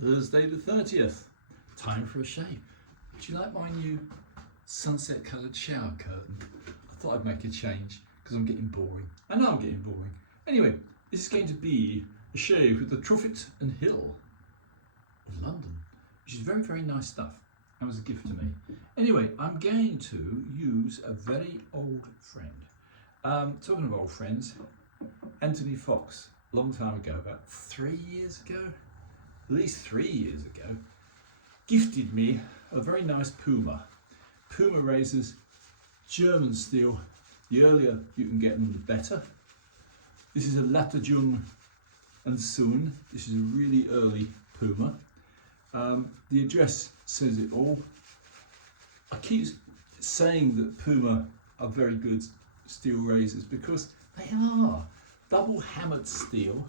Thursday the 30th. Time for a shave. Do you like my new sunset coloured shower curtain? I thought I'd make a change because I'm getting boring. I know I'm getting boring. Anyway, this is going to be a shave with the Truffet and Hill of London, which is very, very nice stuff. That was a gift to me. Anyway, I'm going to use a very old friend. Talking of old friends, Anthony Fox, a long time ago, about 3 years ago, at least 3 years ago, gifted me a very nice Puma. Puma razors, German steel. The earlier you can get them, the better. This is a Lauterjung Sohn. This is a really early Puma. The address says it all. I keep saying that Puma are very good steel razors because they are. Double hammered steel,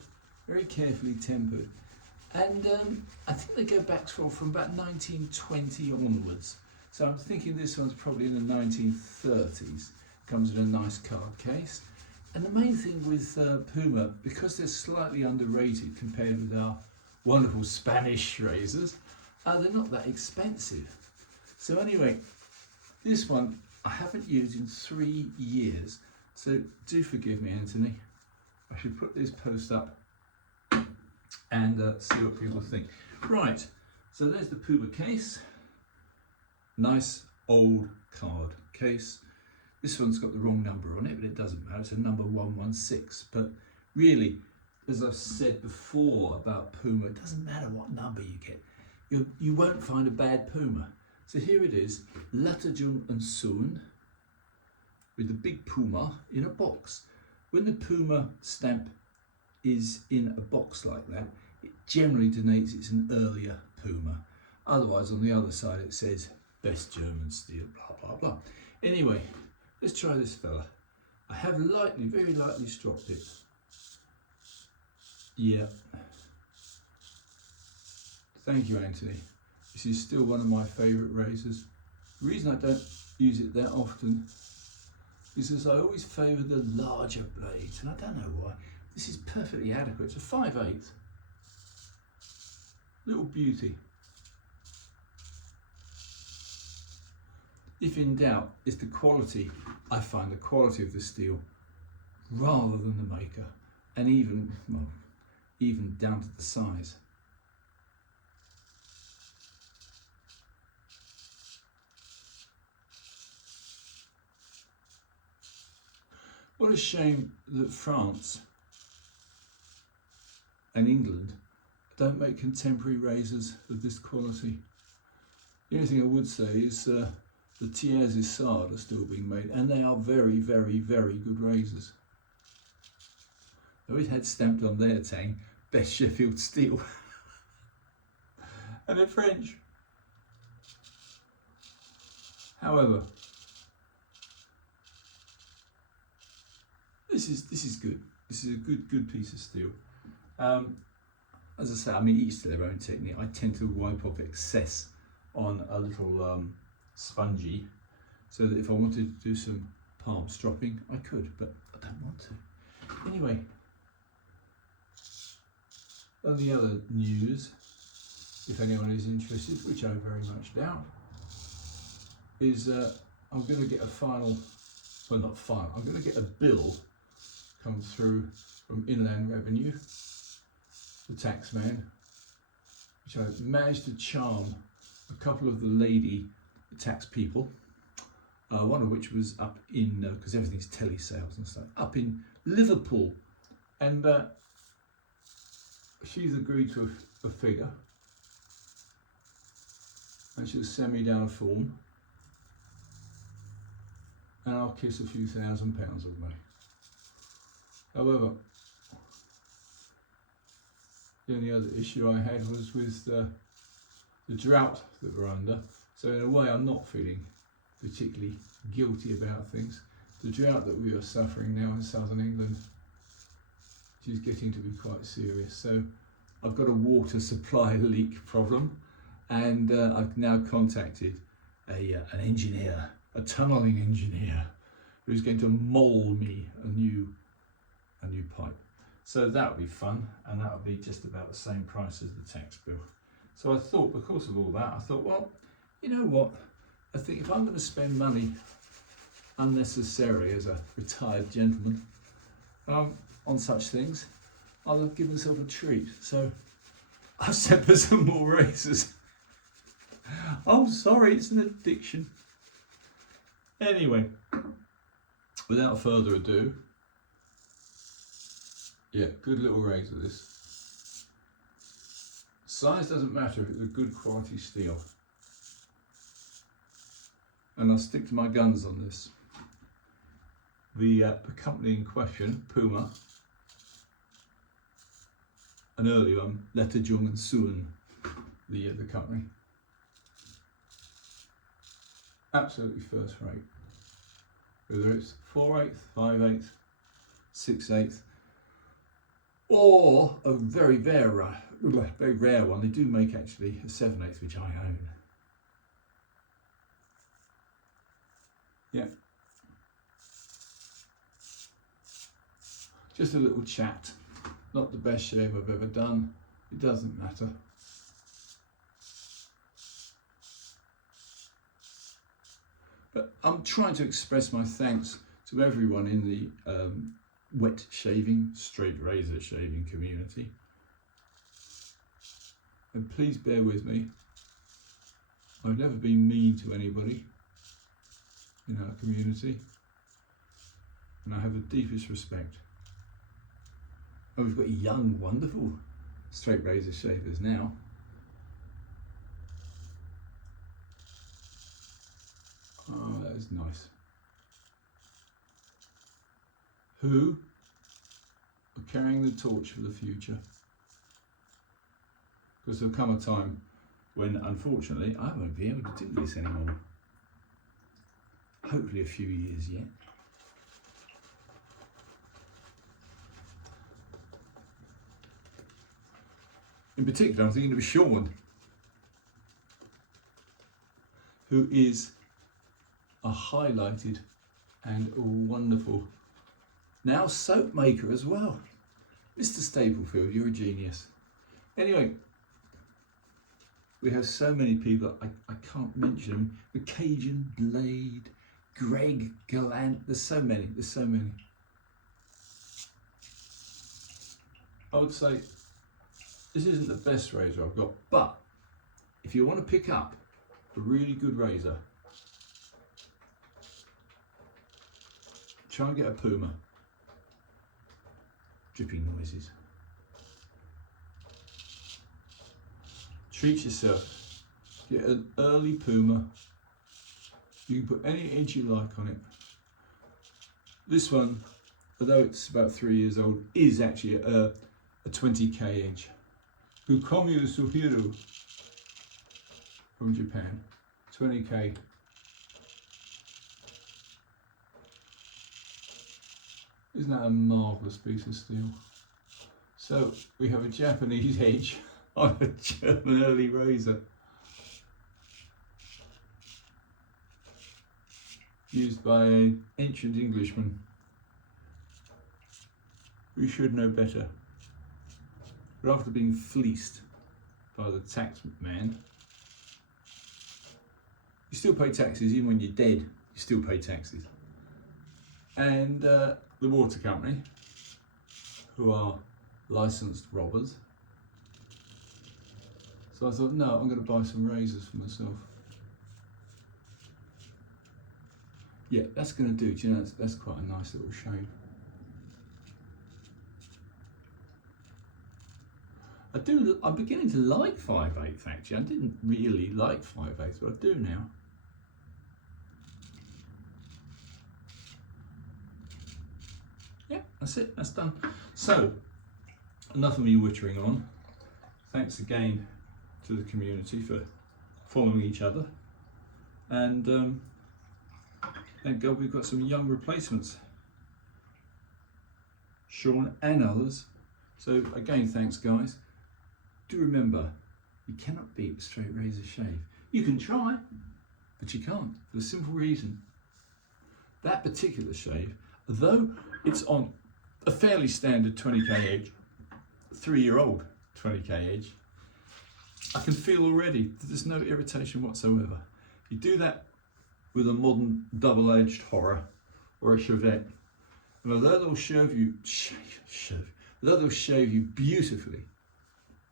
very carefully tempered. And I think they go back from about 1920 onwards. So I'm thinking this one's probably in the 1930s. Comes in a nice card case. And the main thing with Puma, because they're slightly underrated compared with our wonderful Spanish razors, they're not that expensive. So anyway, this one I haven't used in 3 years. So do forgive me, Anthony. I should put this post up and see what people think. Right, so there's the Puma case. Nice old card case. This one's got the wrong number on it, but it doesn't matter. It's a number 116. But really, as I've said before about Puma, it doesn't matter what number you get. You won't find a bad Puma. So here it is, Lauterjung Sohn, with the big Puma in a box. When the Puma stamp is in a box like that, it generally denotes it's an earlier Puma. Otherwise, on the other side, it says best German steel, blah, blah, blah. Anyway, let's try this fella. I have lightly, very lightly stropped it. Yeah. Thank you, Anthony. This is still one of my favourite razors. The reason I don't use it that often is because I always favour the larger blades, and I don't know why. This is perfectly adequate. It's a 5/8. Little beauty. If in doubt, it's the quality. I find the quality of the steel rather than the maker, and even down to the size. What a shame that France and England don't make contemporary razors of this quality. The only thing I would say is the Thiers Isard are still being made, and they are very, very, very good razors. They always had stamped on their tang, best Sheffield steel. And they're French. However, this is good. This is a good piece of steel. As I say, I mean, each to their own technique. I tend to wipe off excess on a little spongy, so that if I wanted to do some palm stropping, I could, but I don't want to. Anyway, on the other news, if anyone is interested, which I very much doubt, is I'm going to get a final, well not final, I'm going to get a bill come through from Inland Revenue, the tax man, which I managed to charm a couple of the lady tax people, one of which was up in, because everything's telesales and stuff, up in Liverpool, and she's agreed to a figure, and she'll send me down a form, and I'll kiss a few £1,000 away. However, the only other issue I had was with the drought that we're under. So in a way, I'm not feeling particularly guilty about things. The drought that we are suffering now in southern England, which is getting to be quite serious. So I've got a water supply leak problem, and I've now contacted an engineer, a tunnelling engineer, who's going to mould me a new pipe. So that would be fun, and that would be just about the same price as the tax bill. So I thought, because of all that, I thought, well, you know what? I think if I'm going to spend money unnecessarily as a retired gentleman on such things, I'll give myself a treat. So I sent for some more razors. Oh, sorry, it's an addiction. Anyway, without further ado, yeah, good little razor this. Size doesn't matter if it's a good quality steel. And I'll stick to my guns on this. The company in question, Puma, an early one, Lauterjung Sohn, the company. Absolutely first rate. Whether it's 4/8, 5/8, 6/8, or a very rare one. They do make actually a 7/8, which I own. Yeah. Just a little chat. Not the best shave I've ever done. It doesn't matter. But I'm trying to express my thanks to everyone in the wet shaving, straight razor shaving community. And please bear with me. I've never been mean to anybody in our community. And I have the deepest respect. And we've got young, wonderful straight razor shavers now. Oh, that is nice. Who are carrying the torch for the future? Because there'll come a time when, unfortunately, I won't be able to do this anymore. Hopefully a few years yet. In particular, I'm thinking of Sean, who is a highlighted and wonderful, now soap maker as well. Mr. Staplefield, you're a genius. Anyway, we have so many people, I can't mention them. The Cajun Blade, Greg Gallant, there's so many. I would say this isn't the best razor I've got, but if you want to pick up a really good razor, try and get a Puma. Dripping noises. Treat yourself. Get an early Puma. You can put any edge you like on it. This one, although it's about 3 years old, is actually a 20k edge. Hukomyu Suhiru from Japan. 20k. Isn't that a marvellous piece of steel? So we have a Japanese edge on a German early razor. Used by an ancient Englishman who should know better. But after being fleeced by the tax man, you still pay taxes even when you're dead. You still pay taxes. And the water company, who are licensed robbers. So I thought, no, I'm going to buy some razors for myself. Yeah, that's going to do. Do you know, that's quite a nice little shave. I'm beginning to like 5/8 actually. I didn't really like 5/8, but I do now. Yeah, that's it, that's done. So, enough of me wittering on. Thanks again to the community for following each other. And thank God we've got some young replacements. Sean and others. So again, thanks guys. Do remember, you cannot beat a straight razor shave. You can try, but you can't, for the simple reason. That particular shave, though it's on a fairly standard 20k edge, 3-year-old 20k edge, I can feel already that there's no irritation whatsoever. You do that with a modern double-edged horror or a Chevette, and although they'll shave you beautifully,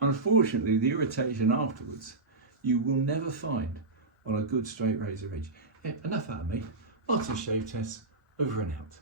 unfortunately the irritation afterwards you will never find on a good straight razor edge. Yeah, enough out of me. Martin's Shave Test, over and out.